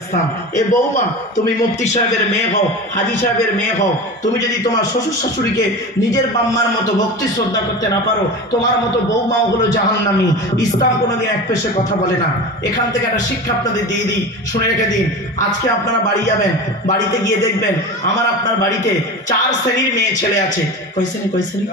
এ বৌমা, তুমি মুফতি সাহেবের মেয়ে হও, হাজি সাহেবের মেয়ে হও, তুমি যদি তোমার শ্বশুর শাশুড়িকে নিজের বাম্মার মতো ভক্তি শ্রদ্ধা করতে না পারো, তোমার মতো বৌমাও হলো জাহান্নামী। ইসলাম কোনোদিন এক পেশে কথা বলে না। এখান থেকে একটা শিক্ষা আপনাদের দিয়ে দিই, শুনে রেখে দিন। আজকে আপনারা বাড়ি যাবেন, বাড়িতে গিয়ে দেখবেন আমার আপনার বাড়িতে 4 শ্রেণীর মেয়ে ছেলে আছে। কয় শ্রেণী?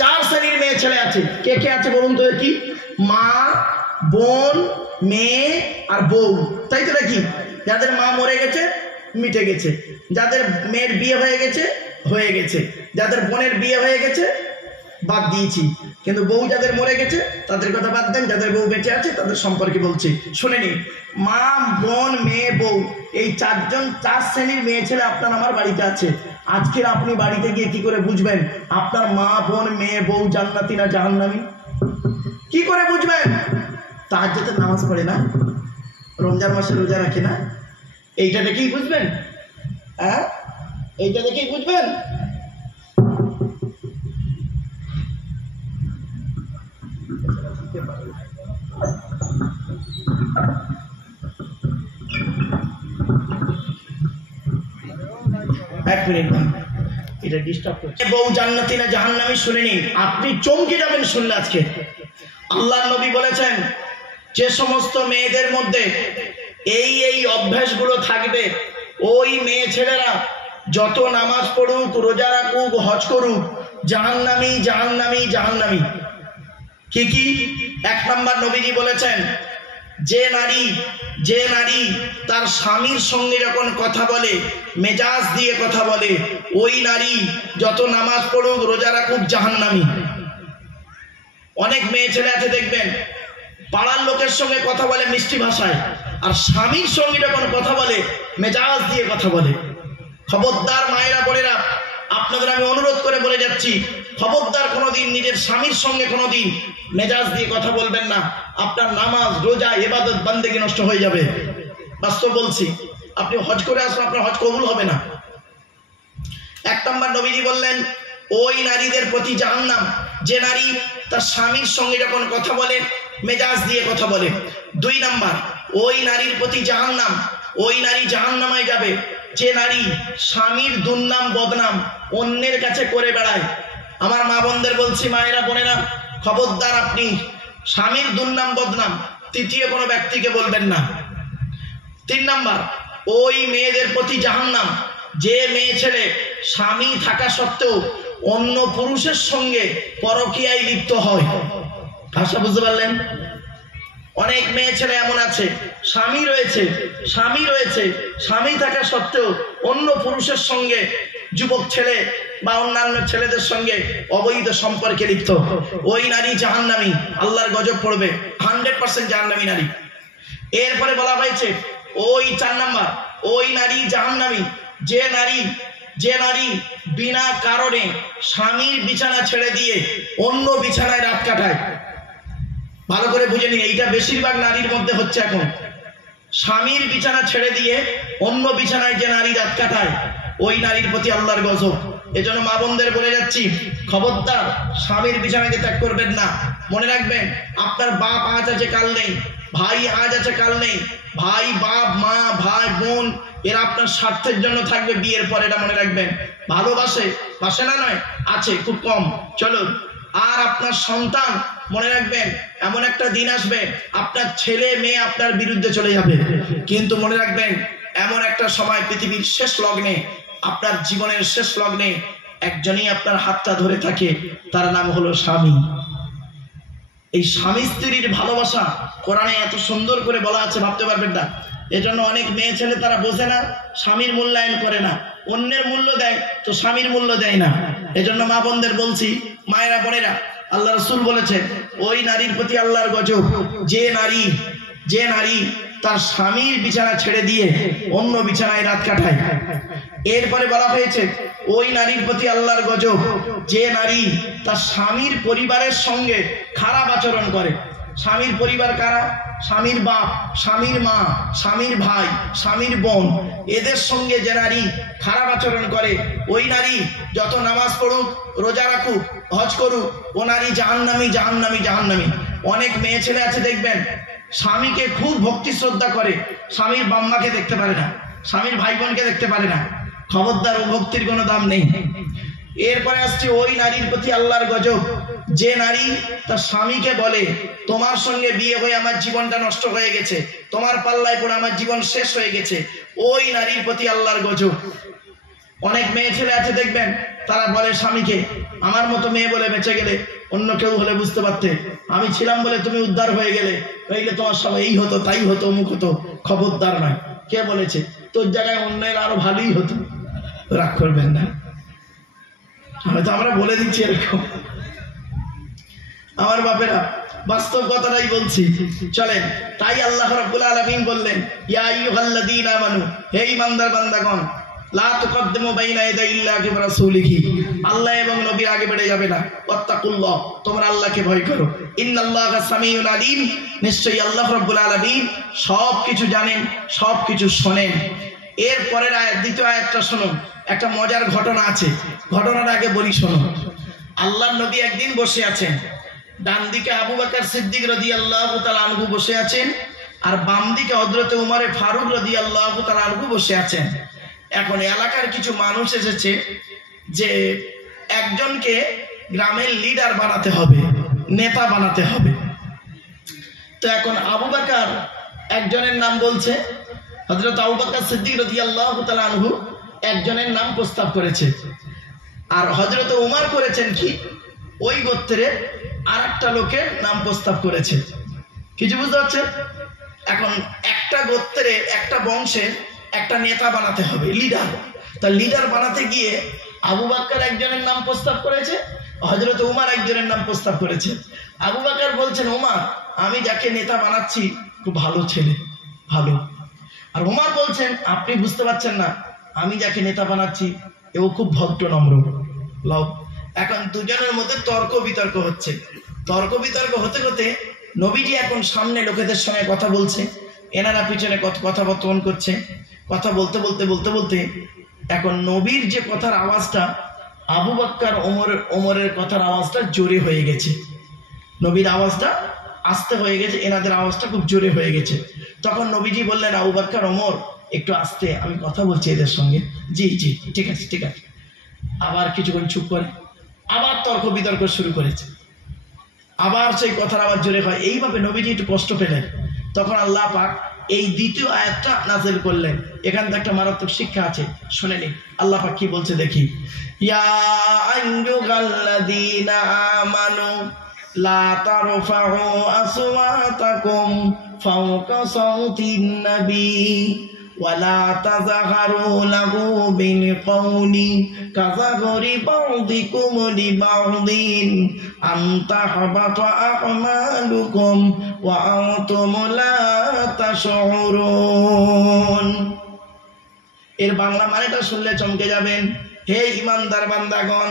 4 শ্রেণীর মেয়ে ছেলে আছে। কে কে আছে বলুন তো দেখি? মা, বোন, মেয়ে আর বউ, তাই তো নাকি? যাদের মা মরে গেছে মিটে গেছে, যাদের মেয়ের বিয়ে হয়ে গেছে, যাদের বোনের বিয়ে হয়ে গেছে বাদ দিয়েছি, কিন্তু বউ যাদের মরে গেছে তাদের কথা বাদ দেন, যাদের বউ বেঁচে আছে তাদের সম্পর্কে বলছি, শুনে নিন। মা, বোন, মেয়ে, বউ, এই 4 শ্রেণীর মেয়ে ছেলে আপনার আমার বাড়িতে আছে। আজকের আপনি বাড়িতে গিয়ে কি করে বুঝবেন আপনার মা, বোন, মেয়ে, বউ জান্নাতি না জাহান্নামী? কি করে বুঝবেন? তাহাজ্জুদের নামাজ পড়ে না, রমজান মাসে রোজা রাখে না, এইটা দেখেই বুঝবেন। হ্যাঁ, এইটা দেখেই বুঝবেন। এক মিনিট, এটা ডিস্টার্ব করছে। বউ জান্নাতি না জাহান্নামী শুনে নিন, আপনি চমকে যাবেন শুনলে। আজকে আল্লাহর নবী বলেছেন যে সমস্ত মেয়েদের মধ্যে এই অভ্যাসগুলো থাকবে, ওই মেয়ে ছেলেরা যত নামাজ পড়ুক, রোজা রাখুক, হজ করুক, জাহান্নামী জাহান্নামী জাহান্নামী। কি কি? 1 নম্বর নবীজি বলেছেন যে নারী তার স্বামীর সঙ্গে যখন কথা বলে, মেজাজ দিয়ে কথা বলে, ওই নারী যত নামাজ পড়ুক, রোজা রাখুক, জাহান্নামী। অনেক মেয়ে ছেলে আছে দেখবেন পাড়ার লোকের সঙ্গে কথা বলে মিষ্টি ভাষায়, আর স্বামীর সঙ্গে যখন কথা বলে মেজাজ দিয়ে কথা বলে। খবরদার মায়েরা বোনেরা, আপনাদের আমি অনুরোধ করে বলে যাচ্ছি, খবরদার কোনোদিন নিজের স্বামীর সঙ্গে কোনোদিন মেজাজ দিয়ে কথা বলবেন না। আপনার নামাজ, রোজা, ইবাদত, বান্দেগি নষ্ট হয়ে যাবে। বাস্তব বলছি, আপনি হজ করে আসুন, আপনার হজ কবুল হবে না। 1 নম্বর নবীজি বললেন ওই নারীদের প্রতি জাহান্নাম যে নারী তার স্বামীর সঙ্গে যখন কথা বলে মেজাজ দিয়ে কথা বলে। 2 নম্বর, ওই নারীর প্রতি জাহান্নাম, ওই নারী জাহান্নামায় যাবে যে নারী স্বামীর দুর্নাম বদনাম অন্যের কাছে করে বেড়ায়। আমার মা বোনদের বলছি, মায়েরা বোনেরা, খবরদার আপনি স্বামীর দুর্নাম বদনাম তৃতীয় কোনো ব্যক্তিকে বলবেন না। 3 নম্বর, ওই মেয়েদের প্রতি জাহান্নাম যে মেয়ে ছেলে স্বামী থাকা সত্ত্বেও অন্য পুরুষের সঙ্গে পরকীয়ায় লিপ্ত হয়। ভাষা বুঝতে পারলেন? অনেক মেয়ে ছেলে এমন আছে, স্বামী রয়েছে, স্বামী থাকা সত্ত্বেও অন্য পুরুষের সঙ্গে, যুবক ছেলে বা অন্যান্য ছেলেদের সঙ্গে অবৈধ সম্পর্কে লিপ্ত। ওই নারী জাহান্নামী, আল্লাহর গজব পড়বে, 100% জাহান্নামী নারী। এরপরে বলা হয়েছে ওই 4 নম্বর, ওই নারী জাহান্নামী যে নারী বিনা কারণে স্বামীর বিছানা ছেড়ে দিয়ে অন্য বিছানায় রাত কাটায়। ভালো করে বুঝে নিন, এইটা বেশিরভাগ নারীর মধ্যে হচ্ছে এখন। স্বামীর বিছানা ছেড়ে দিয়ে অন্য বিছানায় যে নারী রাত কাটায়, ওই নারীর প্রতি আল্লাহর গজব। এজন্য মা বোনদের বলে যাচ্ছি, খবরদার স্বামীর বিছানাকে ত্যাগ করবেন না। মনে রাখবেন, আপনার বাপ আজ আছে কাল নেই, ভাই আজ আছে কাল নেই। ভাই, বাপ, মা, ভাই, বোন এরা আপনার স্বার্থের জন্য থাকবে বিয়ের পর, এটা মনে রাখবেন। ভালোবাসে না নয়, আছে খুব কম, চলো। আর আপনার সন্তান, মনে রাখবেন এমন একটা দিন আসবে আপনার ছেলে মেয়ে আপনার বিরুদ্ধে চলে যাবে, কিন্তু মনে রাখবেন এমন একটা সময় পৃথিবীর শেষ লগ্নে, আপনার জীবনের শেষ লগ্নে একজনই আপনার হাতটা ধরে থাকে, তার নাম হলো স্বামী। এই স্বামী স্ত্রীর ভালোবাসা কোরআনে এত সুন্দর করে বলা আছে, ভাবতে পারবেন না। এজন্য অনেক মেয়ে ছেলে তারা বোঝে না, স্বামীর মূল্যায়ন করে না, অন্যের মূল্য দেয় তো স্বামীর মূল্য দেয় না। এজন্য মা বোনদের বলছি, মায়েরা বোনেরা, আল্লাহ রাসূল বলেছেন ওই নারীর প্রতি আল্লাহর গজব যে নারী তার স্বামীর বিছানা ছেড়ে দিয়ে অন্য বিছানায় রাত কাটায়। এরপরে বলা হয়েছে ওই নারীর প্রতি আল্লাহর গজব যে নারী তার স্বামীর পরিবারের সঙ্গে খারাপ আচরণ করে। স্বামীর পরিবার কারা? স্বামীর বাপ, স্বামীর মা, স্বামীর ভাই, স্বামীর বোন, এদের সঙ্গে যে নারী খারাপ আচরণ করে, ওই নারী যত নামাজ পড়ুক, রোজা রাখুক, হজ করুক, ও নারী জাহান্নামী জাহান্নামী জাহান্নামী। অনেক মেয়ে ছেলে আছে দেখবেন স্বামীকে খুব ভক্তি শ্রদ্ধা করে, স্বামীর বাম্মাকে দেখতে পারে না, স্বামীর ভাই বোনকে দেখতে পারে না, খবরদার ও ভক্তির কোনো দাম নেই। এরপরে আসছে ওই নারীর প্রতি আল্লাহর গজব, যে নারী তার স্বামীকে বলে তোমার সঙ্গে বিয়ে হয়ে আমার জীবনটা নষ্ট হয়ে গেছে, তোমার পাল্লায় পড়ে আমার জীবন শেষ হয়ে গেছে, ওই নারীর প্রতি আল্লাহর গজব। অনেক মেয়ে ছেলে আছে দেখবেন, তারা বলে স্বামীকে আমার মতো মেয়ে বলে বেঁচে গেলে অন্য কেউ হলে বুঝতে পারতে, আমি ছিলাম বলে তুমি উদ্ধার হয়ে গেলে, নইলে তোমার সব এই হতো তাই হতো অমুক হতো। খবরদার নয়, কে বলেছে? তোর জায়গায় অন্যের আরো ভালোই হতো। রাগ করবেন না, হয়তো আমরা বলে দিচ্ছি এরকম। আমার বাপেরা বাস্তব কথাটাই বলছি, চলেন। তাই আল্লাহ রাব্বুল আলামিন বললেন, ইয়া আইয়ুহাল্লাযীনা আমানু, হে ঈমানদার বান্দাগণ, লা তুকদ্দিমু বাইনা ইয়াদাইল্লাহি ওয়া রাসূলিহি, আল্লাহ এবং নবীর আগে বেড়ে যাবে না। ওয়াত্তাকুল্লাহ, তোমরা আল্লাহকে ভয় করো। ইন্নাল্লাহা সামিউন আলীম, নিশ্চয়ই আল্লাহ রাব্বুল আলামিন সবকিছু জানেন, সবকিছু শোনেন। এর পরের আয়াত, দ্বিতীয় আয়াতটা শুনুন, একটা মজার ঘটনা আছে, ঘটনাটা আগে বলি শুনুন। আল্লাহর নবী একদিন বসে আছেন, ডান দিকে আবু বকর সিদ্দিক রাদিয়াল্লাহু তাআলা আনহু বসে আছেন, আর বাম দিকে হযরত উমর ফারুক রাদিয়াল্লাহু তাআলা আনহু বসে আছেন। এখন এলাকার কিছু মানুষ এসেছে যে একজনকে গ্রামের লিডার বানাতে হবে, নেতা বানাতে হবে। তো এখন আবু বকর একজনের নাম বলছে, হযরত আবু বকর সিদ্দিক রাদিয়াল্লাহু তাআলা আনহু একজনের নাম প্রস্তাব করেছে, আর হযরত উমর করেছেন কি ওই গোত্রের আরেকটা লোকের নাম প্রস্তাব করেছে। কিছু বুঝতে পারছেন? এখন একটা গোত্রে, একটা বংশে একটা নেতা বানাতে হবে, লিডার। তা লিডার বানাতে গিয়ে আবু বকর একজনের নাম প্রস্তাব করেছে, হযরত উমর একজনের নাম প্রস্তাব করেছে। আবু বকর বলছেন, উমর আমি যাকে নেতা বানাচ্ছি খুব ভালো ছেলে, ভালো। আর উমর বলছেন, আপনি বুঝতে পারছেন না, আমি যাকে নেতা বানাচ্ছি ও খুব ভদ্র নম্র। লও, এখন দুজনের মধ্যে তর্ক বিতর্ক হচ্ছে। তর্ক বিতর্ক হতে হতে নবীজি এখন সামনে লোকেদের সঙ্গে কথা বলছে, এনারা পিছনে কথোপকথন করছে। কথা বলতে বলতে বলতে বলতে এখন নবীর যে কথার আওয়াজটা আবু বকর ওমরের কথার আওয়াজটা জোরে হয়ে গেছে, নবীর আওয়াজটা আস্তে হয়ে গেছে, এনাদের আওয়াজটা খুব জোরে হয়ে গেছে। তখন নবীজি বললেন, আবু বকর ওমর একটু আস্তে, আমি কথা বলছি এদের সঙ্গে। জি জি ঠিক আছে ঠিক আছে। আবার কিছুক্ষণ চুপ করে আবার তর্ক বিতর্ক শুরু করেছে, আবার সেই কথার আওয়াজ জোরে হয়। এইভাবে নবীজি একটু কষ্ট পেলেন। তখন আল্লাহ পাক এই দ্বিতীয় আয়াতটা নাযিল করলেন। এখান থেকে একটা মারাত্মক শিক্ষা আছে, শুনে নিন আল্লাহ পাক কি বলছে দেখি। ইয়া আইয়ুহাল্লাযীনা আমানু লা তারফাউ আসওয়াতাকুম ফাওকা সাওতিন নবী ওয়ালা তাযহারু লাহু বিল কওলি কাযাগরি বাউদিকুম লিবাউদিন আন তাহবাতা আমালুকুম ওয়া আনতুম লা তাশউরুন। এর বাংলা মানেটা শুনলে চমকে যাবেন। হে ঈমানদার বান্দাগণ,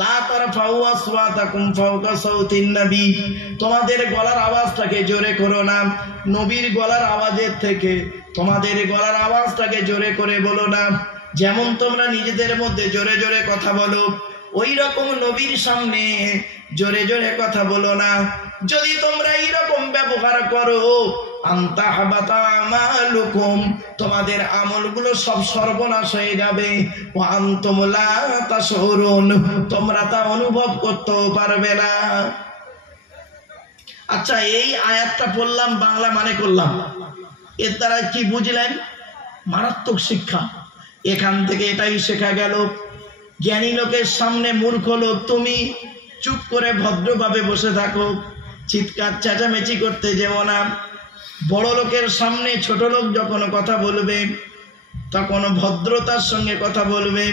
লা তারফাউ আসওয়াতাকুম ফাওকা সাওতিন নবী, তোমাদের গলার আওয়াজটাকে জোরে করো না, নবীর গলার আওয়াজের থেকে তোমাদের গলার আওয়াজটাকে জোরে করে বলো না। যেমন তোমরা নিজেদের মধ্যে জোরে জোরে কথা বলো, ওই রকম নবীর সামনে জোরে জোরে কথা বলো না। যদি তোমরা এইরকম ব্যবহার করো, আনতাহবাতা আমালুকুম, তোমাদের আমলগুলো সব সর্বনাশ হয়ে যাবে। ওয়া আনতুম লা তাশউরুন, তোমরা তা অনুভব করতেও পারবে না। আচ্ছা, এই আয়াতটা পড়লাম, বাংলা মানে করলাম, এর দ্বারা কি বুঝলেন? মারাত্মক শিক্ষা। এখান থেকে এটাই শেখা গেল, জ্ঞানী লোকের সামনে মূর্খ লোক তুমি চুপ করে ভদ্রভাবে বসে থাকো, চিৎকার চেঁচামেচি করতে যেও না। বড় লোকের সামনে ছোট লোক যখন কথা বলবে তখন ভদ্রতার সঙ্গে কথা বলবে।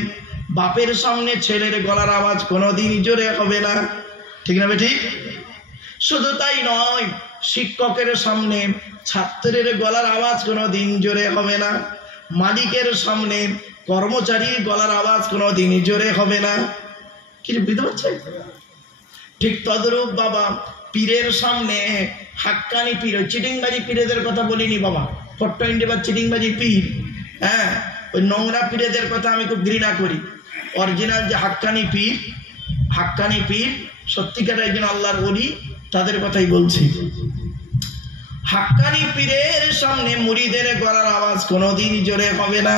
বাপের সামনে ছেলের গলার আওয়াজ কোনোদিন জোরে হবে না, ঠিক না ঠিক? শুধু তাই নয়, শিক্ষকের সামনে ছাত্রের গলার আওয়াজ কোনোদিন জোরে হবে না, মালিকের সামনে কর্মচারীর গলার আওয়াজ কোনোদিন জোরে হবে না। কিছু বুঝতে পারছেন? ঠিক তদ্রূপ বাবা, পীরের সামনে হাক্কানি পীর, চিটিংবাজি পীরেদের কথা বলিনি বাবা, ফট্ট ইন্ডিয়া চিটিংবাজি পীর, হ্যাঁ, ওই নোংরা পীরেদের কথা আমি খুব ঘৃণা করি। অরিজিনাল যে হাক্কানি পীর সত্যিকার একজন আল্লাহর ওলি, তাদের কথাই বলছি। হাক্কানি পীরের সামনে মুরিদের গলার আওয়াজ কোনোদিন জোরে হবে না।